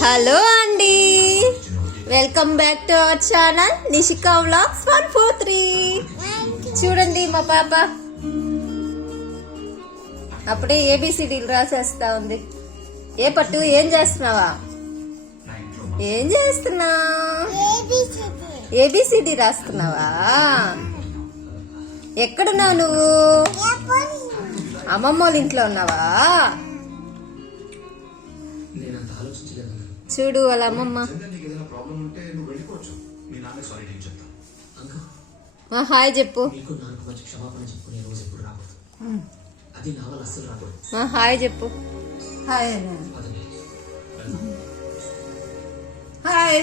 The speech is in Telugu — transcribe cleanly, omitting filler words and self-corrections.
హలో అండి, welcome back to our channel Nishika vlogs 143. చూడండి మా పాప అప్పుడే ఏబిసిడీలు రాసేస్తా ఉంది. ఏ పట్టు ఏం చేస్తున్నావా? ఏం చేస్తున్నా? ఏబిసిడి రాస్తున్నావా? ఎక్కడున్నావు నువ్వు? అమ్మమ్మ వాళ్ళ ఇంట్లో ఉన్నావా? చూడు వాళ్ళ అమ్మమ్మ. హాయ్ చెప్పు. హాయ్ చెప్పు. Hi hi